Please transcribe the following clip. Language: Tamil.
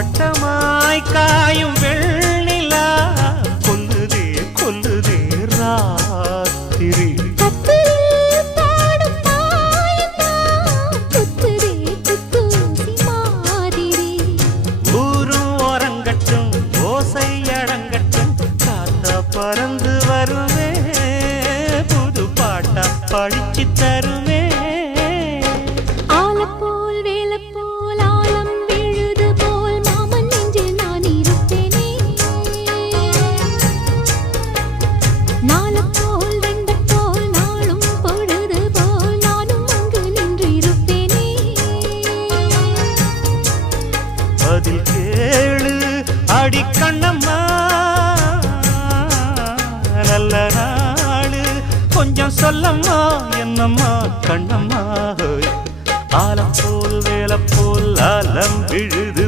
வட்டமாய் காயும் வெண்ணிலா கொல்லுதே கொல்லுதே ராத்திரி ஊரும் ஓரங்கட்டும் ஓசை அடங்கட்டும் காத்தா பறந்து வருமே புது பாட்டா படிச்சு தருமே பதில் கேளு அடி கண்ணம்மா நல்ல நாளு கொஞ்சம் சொல்லம்மா என்னம்மா கண்ணம்மா ஆலம் போல் வேலை போல் ஆலம் விழுது